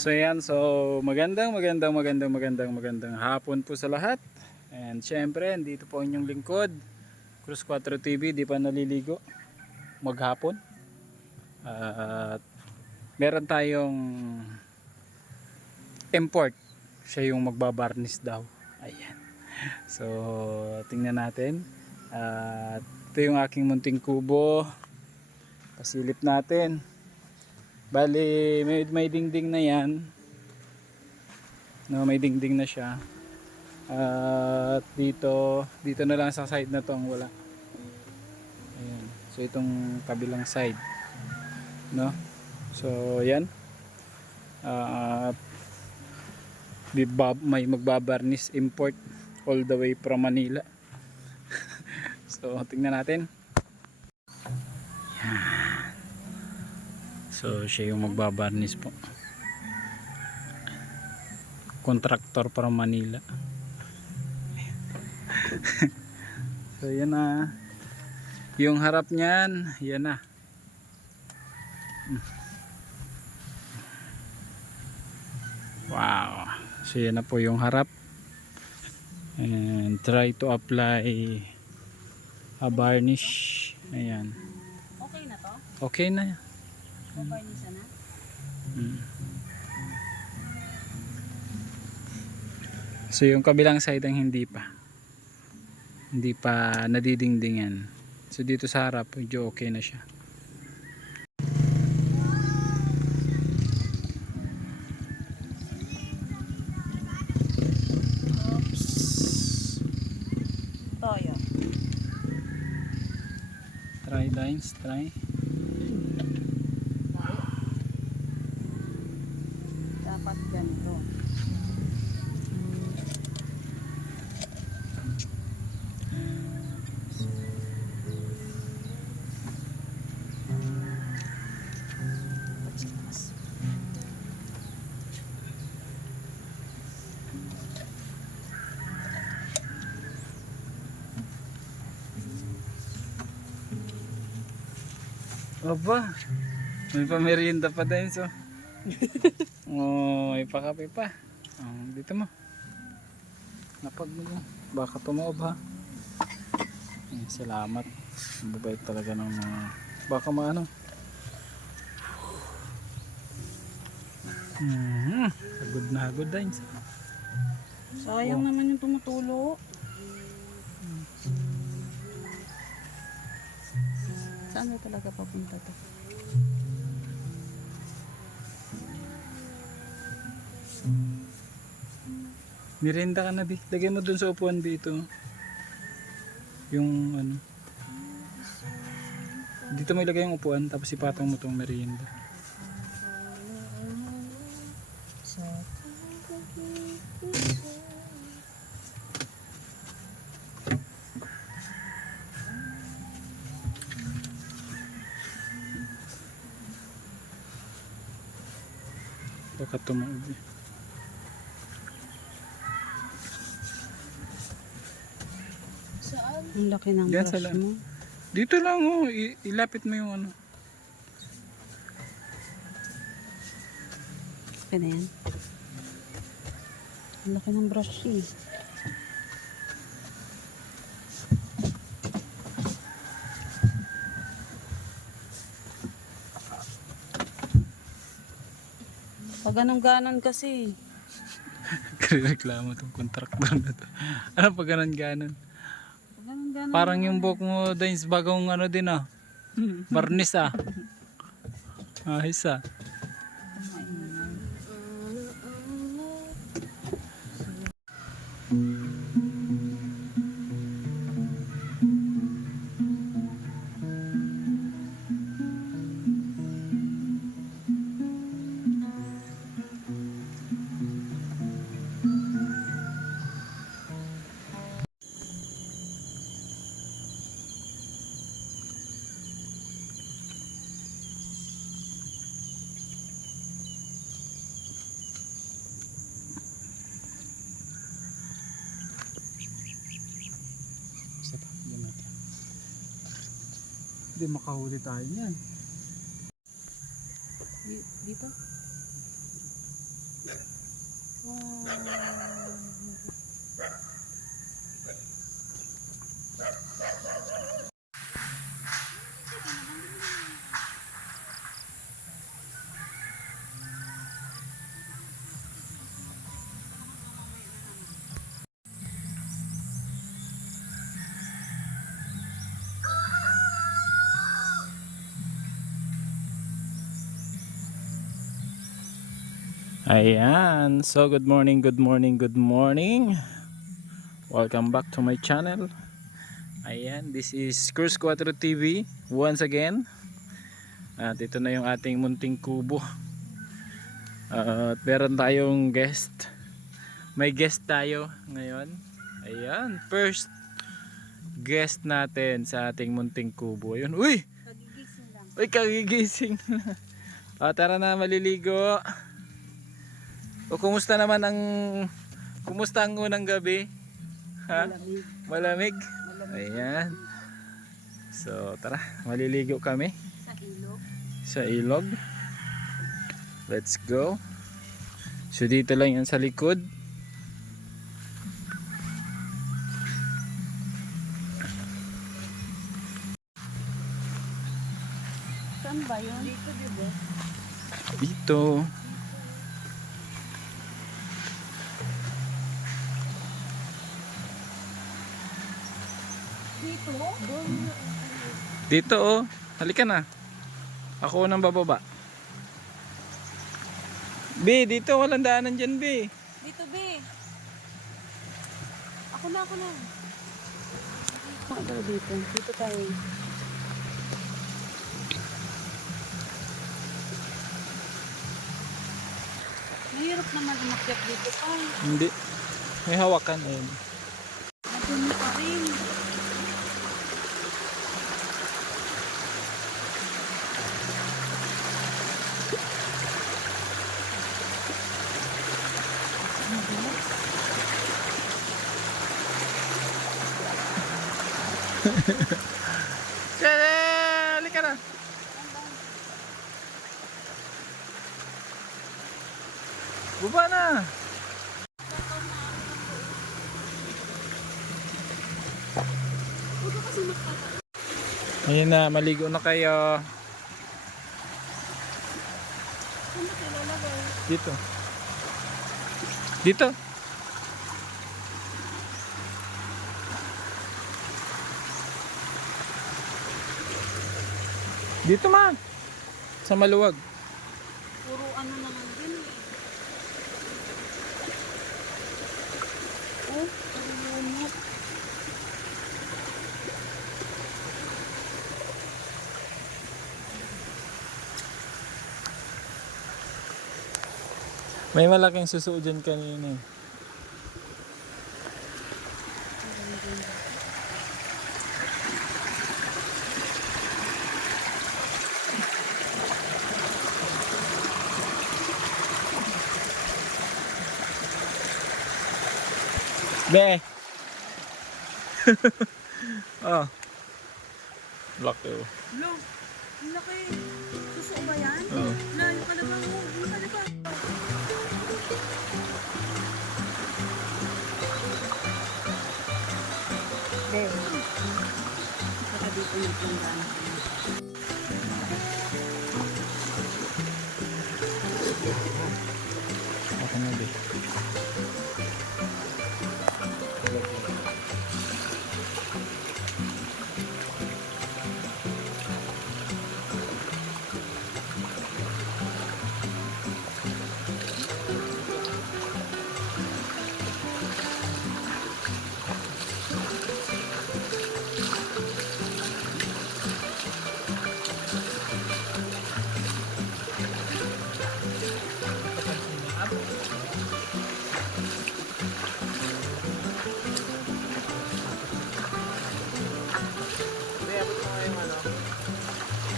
So yan, so magandang hapon po sa lahat. And syempre, dito po inyong lingkod, Cruz 4 TV, di pa naliligo maghapon. At meron tayong import, siya yung magbabarnis daw. Ayan. So tingnan natin. At ito yung aking munting kubo. Pasilip natin. Bali, may dingding na yan. No, may dingding na siya. At dito na lang sa side na to ang wala. Ayan. So itong kabilang side, no? So yan. At may magbabarnis import all the way from Manila. So tingnan natin. Yan. So siya yung magbabarnis po. Contractor from Manila. So yan na. Yung harap niyan, yan na. Wow. So yan na po yung harap. And try to apply a varnish. Ayan. Okay na to? Okay na. Varnish na? So yung kabilang side ang hindi pa nadidingdingan. So dito sa harap medyo okay na siya. Oops. Toyo. Try lines, try. Dapat ganito. Aba, may pamerienda pa din so. Oh, may pakape pa. Dito mo. Napag mo. Baka tumaob ha. Salamat. Mabait talaga ng mga baka maano. Hagod din. Sayang naman yung tumutulo. Saan na talaga papunta to? Merienda ka na di. Lagay mo dun sa upuan dito. Yung ano. Dito mo ilagay yung upuan tapos ipatong mo tong merienda. Baka tumaob eh. Saan? Ang laki ng Diyan brush mo. Dito lang oh, ilapit mo yung ano. Okay na yan. Ang laki ng brush eh. Pag ganon kasi. Reklamo tong contractor na to. Ano pag ganon? Pag ganon. Parang yung buhok mo Dines bagong ano din ah. Barnis ah. Ayos ah. Hindi makahuli tayo niyan. Dito? Ayan, so good morning, good morning, good morning. Welcome back to my channel. Ayan, this is Cruz 4 TV once again. At ito na yung ating munting kubo. At meron tayong guest. May guest tayo ngayon. Ayan, first guest natin sa ating munting kubo. Ayun, uy! Kagigising lang. Uy, kagigising. Tara na, maliligo. O kumusta naman kumusta ang unang gabi? Ha? Malamig. Malamig? Ayan. So tara, maliligo kami Sa ilog. sa ilog. Let's go. So dito lang yan sa likod. Saan ba yun? Dito, diba? Dito. Dito? Doon. Dito oh. Halika na. Ako nang bababa. B, dito walang daanan dyan, B. Dito, be. Ako na. Ako na dito. Dito tayo. Mahirap naman umakyat dito pa. Hindi. May hawakan ayun. Madumi pa rin. Halika na. Baba na. Ayun na, maligo na kayo. Dito. Dito. Dito man. Sa maluwag. Puro ano naman din eh. Oh, puro lumot. May malaking suso dyan kanina. Be. Oh. Laki oh. Lo, ang laki. Suso ba yan? Oh. Layo ka na ba? Layo ka na ba? Be. Saka dito nagpanggaan. Ako na be.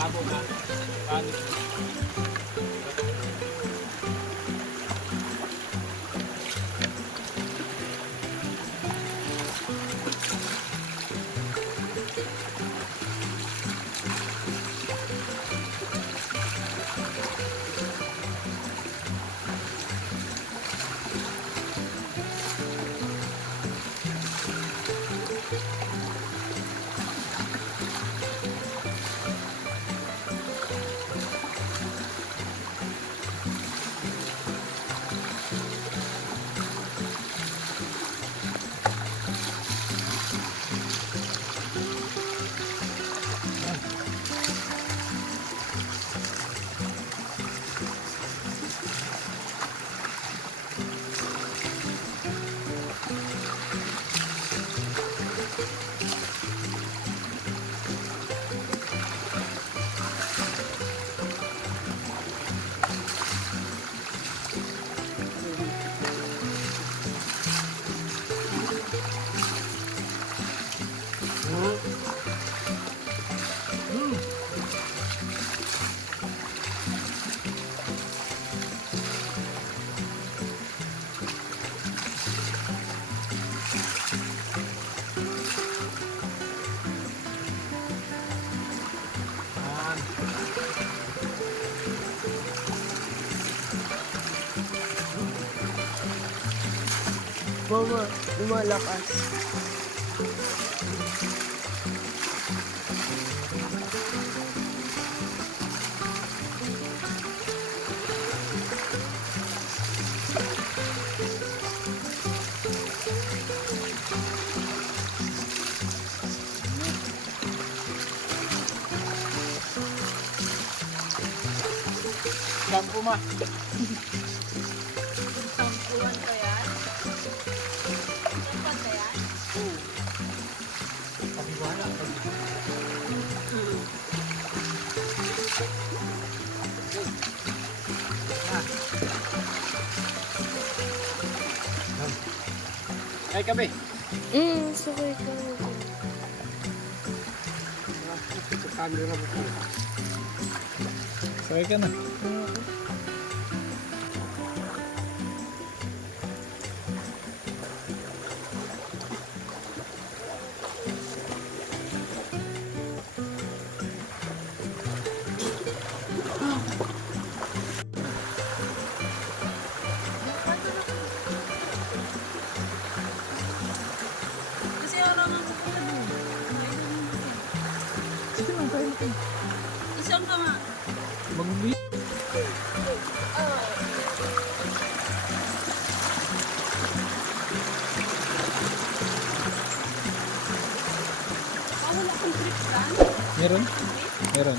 Kabo ba? Paano? Mama, lumalakas. Sampo ma. Sampuan pa yan? Sampuan pa yan? Pakiwala. Ay kabe. Sakay ka. Sakay ka na. Kasi araw nga ko pala doon. Sige lang tayo natin. Isang ka nga. Mag-uwi. Wala kang trip plan? Meron? Meron.